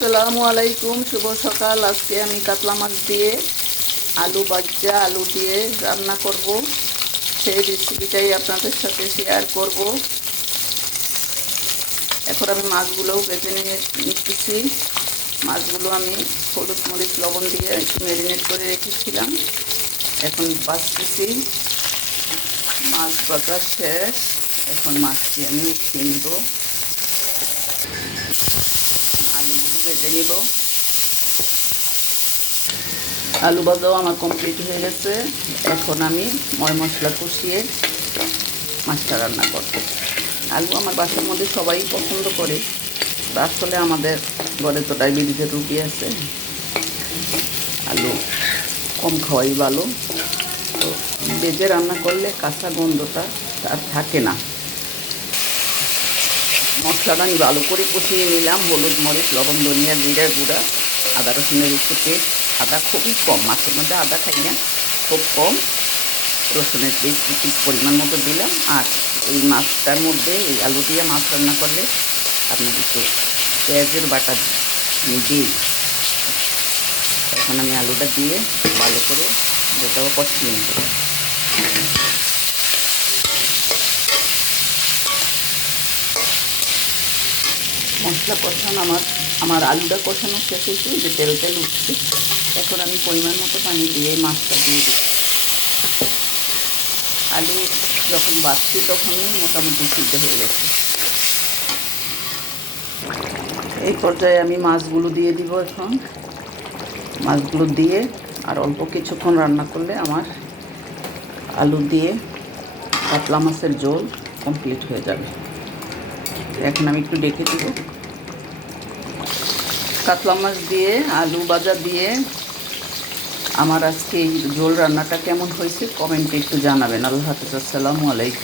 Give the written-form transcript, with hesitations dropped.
আসসালামু আলাইকুম, শুভ সকাল। আজকে আমি কাতলা মাছ দিয়ে আলু ভাজা, আলু দিয়ে রান্না করব। সেই রেসিপিটাই আপনাদের সাথে শেয়ার করব। এখন আমি মাছগুলোও ভেজে নিতেছি। মাছগুলো আমি হলুদ মরিচ লবণ দিয়ে একটু ম্যারিনেট করে রেখেছিলাম। এখন ভাজতেছি। মাছ ভাজা শেষ। এখন মাছটি আমি উঠিয়ে নিব। আলুগুলো ভেজে নিব। আলু ভাজাও আমার কমপ্লিট হয়ে গেছে। এখন আমি ময় মশলা কষিয়ে মাছটা রান্না করব। আলু আমার বাসার মধ্যে সবাই পছন্দ করে। আসলে আমাদের ঘরে তো ডায়াবেটিসের রুগী আছে, আলু কম খাওয়াই ভালো। তো ভেজে রান্না করলে কাঁচা গন্ধটা আর থাকে না। মশলাটা আমি ভালো করে কষিয়ে নিলাম। হলুদ মরিচ লবণ ধনিয়া জিরা গুঁড়া আদা রসুনের একটু পেস্ট। আদা খুবই কম, মাছের মধ্যে আদা খাই না, খুব কম। রসুনের পেস্ট একটু পরিমাণ মতো দিলাম। আর এই মাছটার মধ্যে এই আলু দিয়ে মাছ রান্না করলে আপনার একটু পেঁয়াজের বাটা দিই। এখন আমি আলুটা দিয়ে ভালো করে ওটাও কষিয়ে নেব। মশলা কষানো আমার আলুটা কষানো শেষ হয়েছে, যে তেল তেল উঠছে। এখন আমি পরিমাণ মতো পানি দিয়ে মাছটা দিয়ে দিই। আলু যখন বাড়ছি তখনই মোটামুটি সিদ্ধ হয়ে গেছে। এই পর্যায়ে আমি মাছগুলো দিয়ে দিব। এখন মাছগুলো দিয়ে আর অল্প কিছুক্ষণ রান্না করলে আমার আলু দিয়ে কাতলা মাছের ঝোল কমপ্লিট হয়ে যাবে। এখন আমি একটু ডেকে দিব। কাতলা মাছ দিয়ে আলু ভাজা দিয়ে আমার আজকে এই ঝোল রান্নাটা কেমন হয়েছে কমেন্টে একটু জানাবেন। আল্লাহ হাফেজ, আসসালামু আলাইকুম।